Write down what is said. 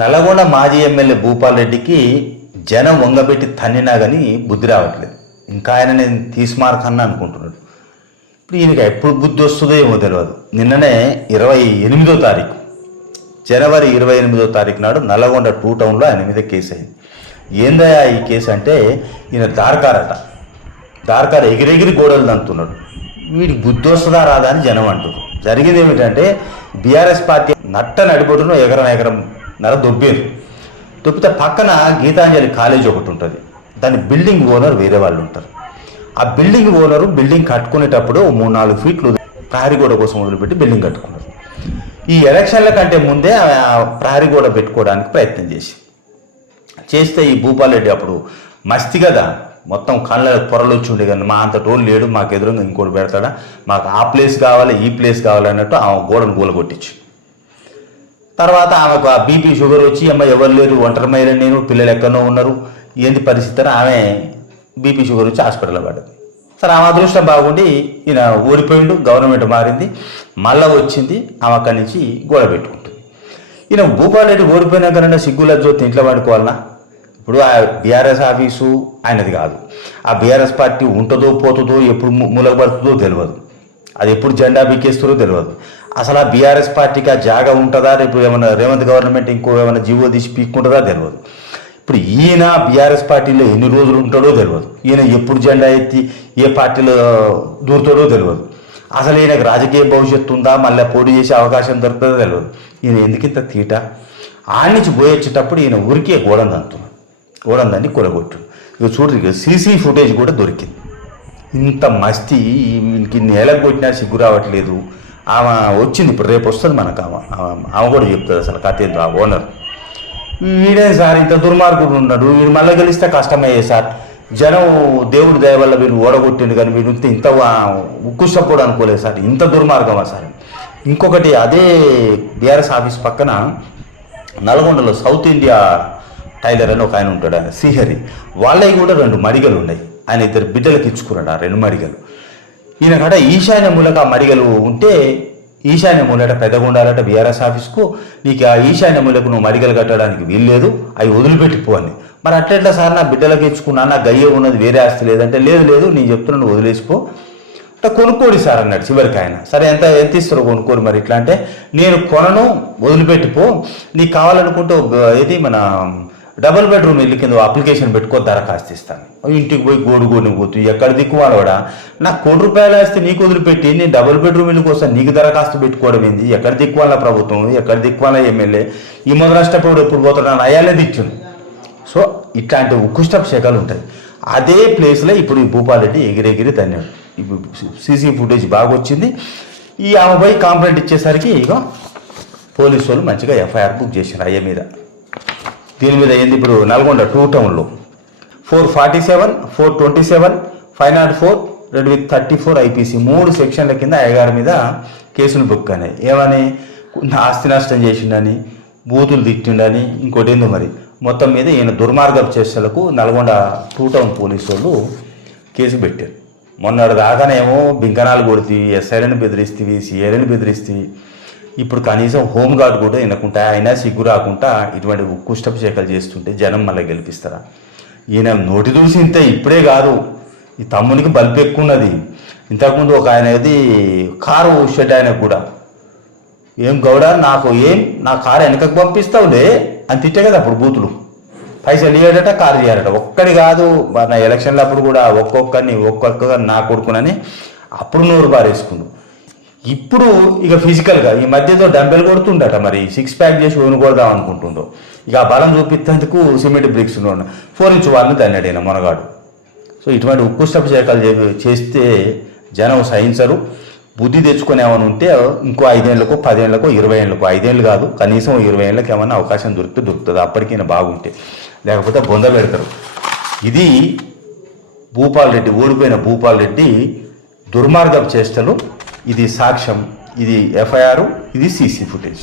నల్లగొండ మాజీ ఎమ్మెల్యే భూపాల్ రెడ్డికి జనం వంగబెట్టి తన్నినా కానీ బుద్ధి రావట్లేదు. ఇంకా ఆయన నేను తీసుమారకన్నా అనుకుంటున్నాడు. ఇప్పుడు ఈయనకి ఎప్పుడు బుద్ధి వస్తుందో ఏమో తెలియదు నిన్ననే ఇరవై ఎనిమిదో తారీఖు జనవరి ఇరవై ఎనిమిదో తారీఖు నాడు నల్లగొండ టూ టౌన్లో ఆయన మీద కేసు అయింది. ఏందయ్యా ఈ కేసు అంటే ఈయన దార్కారట. దార్కార ఎగిరెగిరి గోడలు దంతున్నాడు. వీడికి బుద్ధి వస్తుందా రాదా అని జనం అంటారు జరిగింది ఏమిటంటే బీఆర్ఎస్ పార్టీ నట్ట నడిపోతున్న ఎగరం ఎగరం నర దొబ్బేరు. దొబ్బితే పక్కన గీతాంజలి కాలేజ్ ఒకటి ఉంటుంది. దాని బిల్డింగ్ ఓనర్ వేరే వాళ్ళు ఉంటారు. ఆ బిల్డింగ్ ఓనరు బిల్డింగ్ కట్టుకునేటప్పుడు మూడు నాలుగు ఫీట్లు ప్రహరీ గోడ కోసం వదిలిపెట్టి బిల్డింగ్ కట్టుకున్నారు. ఈ ఎలక్షన్ల కంటే ముందే ప్రహరీ గోడ పెట్టుకోవడానికి ప్రయత్నం చేసి చేస్తే ఈ భూపాల్ రెడ్డి అప్పుడు మస్తి కదా. మొత్తం కళ్ళ పొరలు వచ్చి ఉండే కానీ మా అంత టోల్ లేడు మాకు ఎదురుగా ఇంకోటి పెడతాడా? మాకు ఆ ప్లేస్ కావాలి ఈ ప్లేస్ కావాలి అన్నట్టు ఆమె గోడను కూలగొట్టించు తర్వాత ఆమెకు ఆ బీపీ షుగర్ వచ్చి అమ్మ ఎవరు లేరు ఒంటరి మైలు నేను పిల్లలు ఎక్కడో ఉన్నారు. ఏంది పరిస్థితి? అని ఆమె బీపీ షుగర్ వచ్చి హాస్పిటల్లో పడింది. సరే ఆమె అదృష్టం బాగుండి ఈయన ఓడిపోయిండు గవర్నమెంట్ మారింది. మళ్ళా వచ్చింది ఆమె అక్కడి నుంచి గోడ పెట్టుకుంటుంది. ఈయన భూపాల్ రెడ్డి ఓడిపోయినాకనన్నా సిగ్గుల జ్యోతి ఇంట్లో పడుకోవాలనా? ఇప్పుడు ఆ బీఆర్ఎస్ ఆఫీసు ఆయనది కాదు. ఆ బీఆర్ఎస్ పార్టీ ఉంటుందో పోతుందో ఎప్పుడు ములగబడుతుందో తెలియదు అది ఎప్పుడు జెండా బీకేస్తారో తెలియదు అసలు ఆ బీఆర్ఎస్ పార్టీకి ఆ జాగా ఉంటుందా? రేపు ఏమైనా రేవంత్ గవర్నమెంట్ ఇంకో ఏమైనా జీవో తీసి పీక్కుంటుందా? తెలియదు. ఇప్పుడు ఈయన బీఆర్ఎస్ పార్టీలో ఎన్ని రోజులు ఉంటాడో తెలియదు. ఈయన ఎప్పుడు జెండా ఎత్తి ఏ పార్టీలో దూరుతాడో తెలియదు. అసలు ఈయనకు రాజకీయ భవిష్యత్తు ఉందా? మళ్ళీ పోటీ చేసే అవకాశం దొరుకుతుందో? తెలియదు. ఈయన ఎందుకింత తీట? ఆడి నుంచి పోయొచ్చేటప్పుడు ఈయన ఊరికే గోడంది అంటున్నాడు గోడందాన్ని కొలగొట్టు. ఇక చూడు ఇక సీసీ ఫుటేజ్ కూడా దొరికింది. ఇంత మస్తి వీనికి నేలకు కొట్టినా సిగ్గు రావట్లేదు. ఆమె వచ్చింది ఇప్పుడు రేపు వస్తుంది మనకు ఆమె. ఆమె- ఆమె కూడా చెప్తుంది అసలు కథ ఆ ఓనర్. వీడే సార్ ఇంత దుర్మార్గుడు ఉన్నాడు. వీడు మళ్ళీ గెలిస్తే కష్టమయ్యే సార్. జనం దేవుడి దయ వల్ల వీళ్ళు ఓడగొట్టిండు కానీ వీడు ఇంత ఇంత ఉక్కుష్టపోడు అనుకోలేదు సార్. ఇంత దుర్మార్గమా సార్? ఇంకొకటి అదే బీఆర్ఎస్ ఆఫీస్ పక్కన నల్గొండలో సౌత్ ఇండియా టైలర్ అని ఒక ఆయన ఉంటాడు ఆయన శ్రీహరి. వాళ్ళవి కూడా రెండు మడిగలు ఉన్నాయి. ఆయన ఇద్దరు బిడ్డలకు ఇచ్చుకున్నాడు ఆ రెండు మడిగలు. ఈయన కాడ ఈశాన్య మూలక మడిగలు ఉంటే ఈశాన్య మూలట పెద్దగుండాలట బీఆర్ఎస్ ఆఫీస్కు నీకు ఆ ఈశాన్య మూలకు నువ్వు మడిగలు కట్టడానికి వీల్లేదు. అవి వదిలిపెట్టిపో అని మరి అట్లెట్లా సార్ నా బిడ్డలకు ఇచ్చుకున్నా నా గయ్య ఉన్నది వేరే ఆస్తి లేదంటే లేదు లేదు నేను చెప్తున్నాను వదిలేసిపో. అంటే కొనుక్కోడి సార్ అన్నాడు చివరికి ఆయన. సరే ఎంత ఎంత ఇస్తారు కొనుక్కోరు మరి ఇట్లా అంటే నేను కొనను వదిలిపెట్టిపో. నీకు కావాలనుకుంటే ఒక ఏది మన డబుల్ బెడ్రూమ్ ఇల్లు కింద అప్లికేషన్ పెట్టుకో దరఖాస్తు ఇస్తాను. ఇంటికి పోయి గోడు గోడిని పోతు ఎక్కడ దిక్కువాడవాడా నాకు కోటి రూపాయలు వేస్తే నీకు వదిలిపెట్టి నేను డబుల్ బెడ్రూమ్ ఇల్లు కోసం నీకు దరఖాస్తు పెట్టుకోవడం ఏంది? ఎక్కడ దిక్కువాల ప్రభుత్వం? ఎక్కడ దిక్కువాల ఎమ్మెల్యే? ఈ మొదలష్టప్పుడు ఎప్పుడు పోతున్నాను అయ్యాలే దిచ్చుంది సో ఇట్లాంటి ఉక్కుష్టపు శాఖలు ఉంటాయి. అదే ప్లేస్లో ఇప్పుడు ఈ భూపాలెడ్డి ఎగిరెగిరి తన్నాడు. ఇప్పుడు సీసీ ఫుటేజ్ బాగా వచ్చింది. ఈ ఆమె పోయి కంప్లైంట్ ఇచ్చేసరికి ఇక పోలీసు వాళ్ళు మంచిగా ఎఫ్ఐఆర్ బుక్ చేశారు అయ్య మీద. దీని మీద ఏంది? ఇప్పుడు నల్గొండ టూ టౌన్లో. Four forty seven four twenty seven five naught four రెండు విత్ థర్టీ ఫోర్ ఐపీసీ మూడు సెక్షన్ల కింద అయ్యగారి మీద కేసులు బుక్ అయినాయి. ఏమని? ఆస్తి నష్టం చేసిండని బూతులు తిట్టిండని ఇంకోటి ఏందో మరి. మొత్తం మీద ఈయన దుర్మార్గపు చేష్టలకు నల్గొండ టూ టౌన్ పోలీసు వాళ్ళు కేసు పెట్టారు. మొన్నటి దాకానేమో బింకనాలు కొడితే ఎస్ఐలను బెదిరిస్తీవి సిఐలను బెదిరిస్తీవి ఇప్పుడు కనీసం హోంగార్డ్ కూడా వినకుండా అయినా సిగ్గు రాకుండా ఇటువంటి కుష్టపు శాఖలు చేస్తుంటే జనం మళ్ళీ గెలిపిస్తారా? ఈయన నోటి దూసి ఇంత ఇప్పుడే కాదు. ఈ తమ్మునికి బల్బు ఎక్కువ ఉన్నది. ఇంతకుముందు ఒక ఆయన అది కారు షెడ్ ఆయన కూడా. ఏం గౌడ నాకు ఏం నా కారు వెనకకు పంపిస్తావులే అని తిట్టే కదా అప్పుడు బూతులు. పైసలు ఇయ్యాడట కారు ఇయ్యాడట ఒక్కడి కాదు మన ఎలక్షన్ల అప్పుడు కూడా ఒక్కొక్కరిని ఒక్కొక్క నా కొడుకునని అప్పుడు నోరు బారేసుకుండు. ఇప్పుడు ఇక ఫిజికల్గా ఈ మధ్యతో డంబెల్ కొడుతుండట మరి. సిక్స్ ప్యాక్ చేసి ఓను కొడదాం అనుకుంటుందో ఇక ఆ బలం చూపించేందుకు సిమెంట్ బ్రిక్స్ ఫోర్ ఇంచ్ వాళ్ళని తన్నాడు ఈయన మొనగాడు. సో ఇటువంటి ఉక్కుష్టపు శాఖలు చే- చేస్తే జనం సహించరు. బుద్ధి తెచ్చుకొని ఏమైనా ఉంటే ఇంకో ఐదేళ్ళకో పదేళ్ళకో ఇరవై ఏళ్ళకో ఐదేళ్ళు కాదు కనీసం ఇరవై ఏళ్ళకి ఏమైనా అవకాశం దొరికితే దొరుకుతుంది. అప్పటికైనా బాగుంటే. లేకపోతే బొంద పెడతారు. ఇది భూపాల్ రెడ్డి ఓడిపోయిన భూపాల్ రెడ్డి దుర్మార్గపు చేష్టలు. ఇది సాక్ష్యం ఇది ఎఫ్ఐఆర్ ఇది సీసీ ఫుటేజ్.